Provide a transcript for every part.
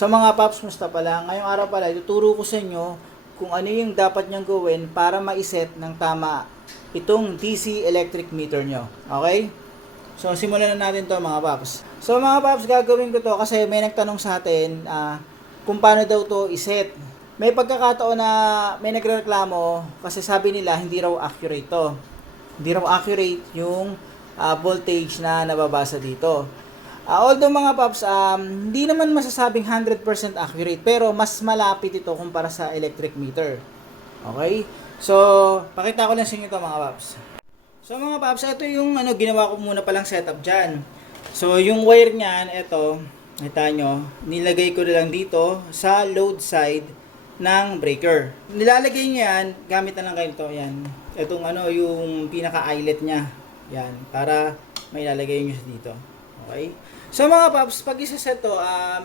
So mga paps, musta pala? Ngayong araw pala, ituturo ko sa inyo kung ano yung dapat nyong gawin para ma-set ng tama itong DC electric meter nyo. Okay? So simulan na natin to mga paps. So mga paps, gagawin ko to kasi may nagtanong sa atin kung paano daw to iset. May pagkakataon na may nagreklamo kasi sabi nila hindi raw accurate to. Hindi raw accurate yung voltage na nababasa dito. Although mga paps, hindi naman masasabing 100% accurate, pero mas malapit ito kumpara sa electric meter. Okay? So, pakita ko lang sa inyo ito mga paps. So mga paps, ito yung ginawa ko muna palang setup dyan. So, yung wire niyan, ito, kita nyo, nilagay ko na lang dito sa load side ng breaker. Nilalagay nyo yan, gamit na lang kayo ito, yan. Itong yung pinaka-eyelet niya. Yan, para may ilalagay nyo dito. Okay? So mga paps, pag isa-set to,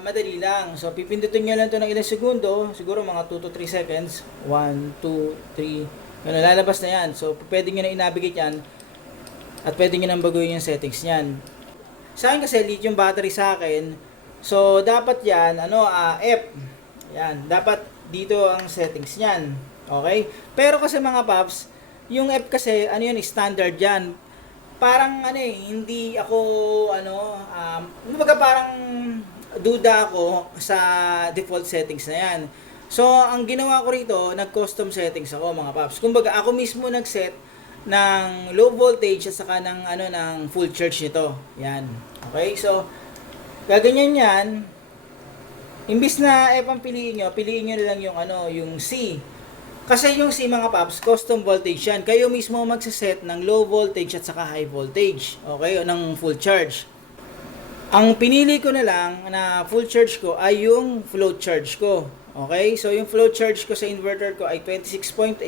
madali lang. So pipindutin nyo lang to ng ilang segundo, siguro mga 2 to 3 seconds. 1, 2, 3, lalabas na yan. So pwede nyo na i-navigate yan at pwede nyo nang baguhin yung settings nyan. Sa akin kasi, lithium battery sa akin. So dapat yan, F. Yan, dapat dito ang settings nyan. Okay? Pero kasi mga paps, yung F kasi, standard yan. Parang hindi ako parang duda ako sa default settings na yan. So ang ginawa ko rito, nag-custom settings ako mga paps. Kumbaga ako mismo nag-set ng low voltage at saka ng full charge nito. Yan. Okay? So gaganyan yan. Imbis na F ang piliin nyo na lang yung C. Kasi yung si mga paps, custom voltage yan. Kayo mismo magsaset ng low voltage at saka high voltage. Okay? O ng full charge. Ang pinili ko na lang na full charge ko ay yung float charge ko. Okay? So yung float charge ko sa inverter ko ay 26.8.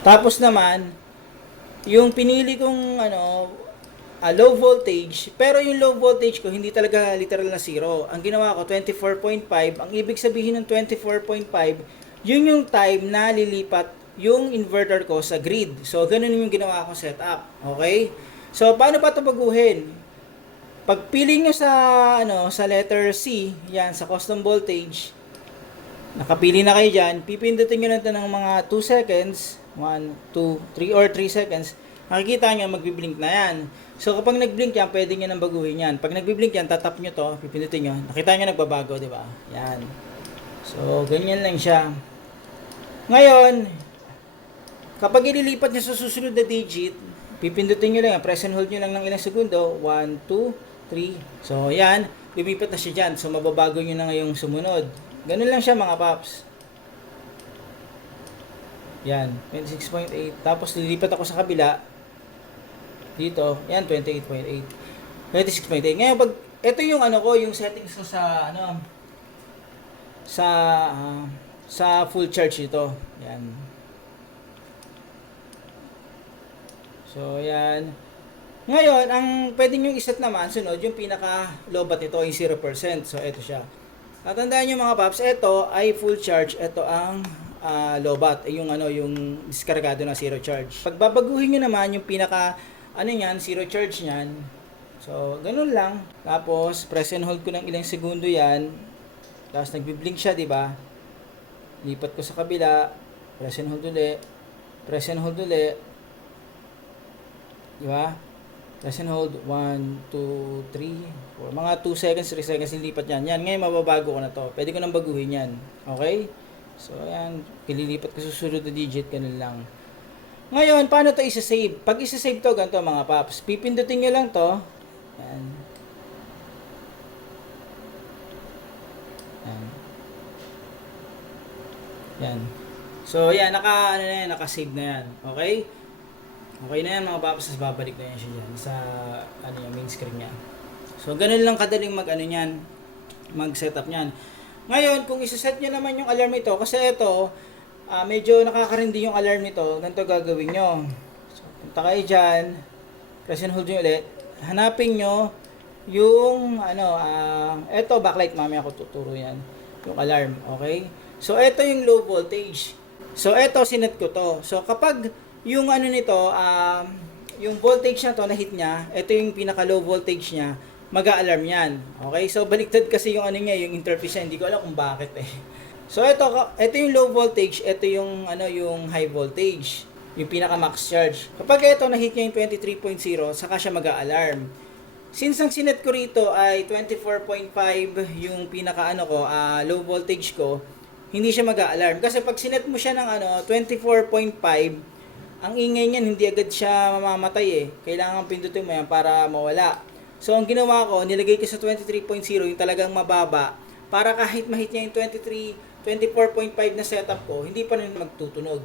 Tapos naman, yung pinili kong low voltage, pero yung low voltage ko hindi talaga literal na zero. Ang ginawa ko 24.5. Ang ibig sabihin ng 24.5, yun yung time na lilipat yung inverter ko sa grid. So ganun yung ginawa ko setup. Okay? So paano pa ito baguhin? Pagpili nyo sa letter C, yan sa custom voltage, nakapili na kayo dyan, pipindutin nyo na ito ng mga 2 seconds, 1, 2, 3 or 3 seconds, makikita nyo magbiblink na yan. So kapag nag-blink yan, pwede nyo nang baguhin yan. Pag nag-blink yan, tatap nyo to, pipindutin nyo. Nakita nyo nagbabago, di ba? Yan. So, ganyan lang siya. Ngayon, kapag ililipat nyo sa susunod na digit, pipindutin nyo lang yan. Press and hold nyo lang ng ilang segundo. 1, 2, 3. So, yan. Lumipat na siya dyan. So, mababago nyo na ngayong sumunod. Ganun lang siya mga paps. Yan. 26.8. Tapos, lilipat ako sa kabila. Dito, yan 28.8. 26.8. Ngayon pag ito yung yung settings ko sa sa full charge ito. Yan. So yan. Ngayon, ang pwede niyo i-set naman sunod yung pinaka lobat nito ay 0%. So ito siya. Tatandaan niyo mga paps, ito ay full charge, ito ang lobat, yung yung diskargado na zero charge. Pagbabaguhin niyo naman yung pinaka zero charge niyan. So, ganun lang. Tapos, press and hold ko ng ilang segundo yan. Tapos, nagbi-blink siya, di ba? Lipat ko sa kabila. Press and hold uli. Press and hold uli. Di ba? Press and hold. 1, 2, 3, 4. Mga 2 seconds, 3 seconds, nilipat yan. Yan, ngayon mababago ko na to. Pwede ko nang baguhin yan. Okay? So, ayan. Ililipat ko sa susunod na digit. Ganun lang. Ngayon, paano to isa-save? Pag isa-save to, ganito mga paps. Pipindutin nyo lang to. Yan. Yan. Yan. So, yan. Naka-save na yan. Okay? Okay na yan mga paps. Tapos babalik na yan siya dyan sa main screen niya. So, ganun lang kadaling mag-setup niyan. Ngayon, kung isa-set nyo naman yung alarm ito, kasi ito, medyo nakakarindi yung alarm nito. Ganito gagawin nyo. So, punta kayo dyan. Press and hold nyo ulit. Hanapin nyo yung eto backlight. Mamaya ako tuturo yan. Yung alarm. Okay? So, eto yung low voltage. So, eto sinet ko to. So, kapag yung nito, yung voltage na to na hit niya, eto yung pinaka low voltage niya, mag-a-alarm yan. Okay? So, baliktad kasi yung ano niya, yung interface niya. Hindi ko alam kung bakit eh. So, ito yung low voltage, ito yung, yung high voltage. Yung pinaka max charge. Kapag ito, na-hit niya yung 23.0, saka siya mag-a-alarm. Since ang sinet ko rito ay 24.5 yung pinaka low voltage ko, hindi siya mag-a-alarm. Kasi pag sinet mo siya ng 24.5, ang ingay niyan, hindi agad siya mamamatay eh. Kailangan pindutin mo yan para mawala. So, ang ginawa ko, nilagay ko sa 23.0, yung talagang mababa, para kahit mahit niya yung 24.5 na setup ko, hindi pa rin magtutunog.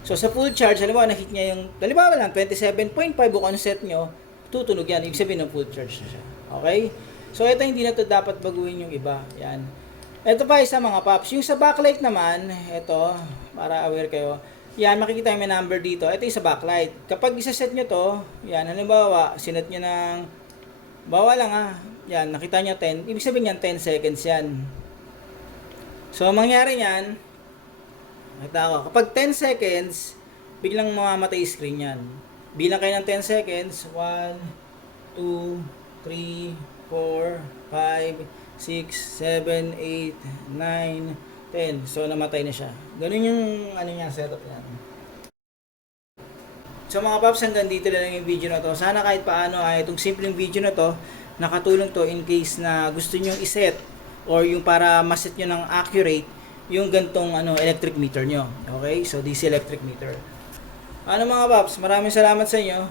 So, sa full charge, halimbawa, na-hit niya yung, halimbawa lang, 27.5 o ano set nyo, tutunog yan. Ibig sabihin ng full charge na siya. Okay? So, ito hindi na to dapat baguhin yung iba. Yan. Ito pa isa mga paps. Yung sa backlight naman, ito, para aware kayo, yan, makikita yung may number dito. Ito yung sa backlight. Kapag isa-set nyo to, yan, halimbawa, sinet nyo ng, bawa lang yan, nakita nyo 10, ibig sabihin yan, 10 seconds yan. So, mangyari yan, nakita ko, kapag 10 seconds, biglang mamamatay screen yan. Bilang kayo ng 10 seconds, 1, 2, 3, 4, 5, 6, 7, 8, 9, 10. So, namatay na siya. Ganun yung niya, setup yan. So mga paps, hanggang dito lang yung video na to. Sana kahit paano ay itong simpleng video na to, nakatulong to in case na gusto nyo iset or yung para maset nyo ng accurate yung gantong electric meter nyo. Okay? So, DC electric meter. Mga paps, maraming salamat sa inyo.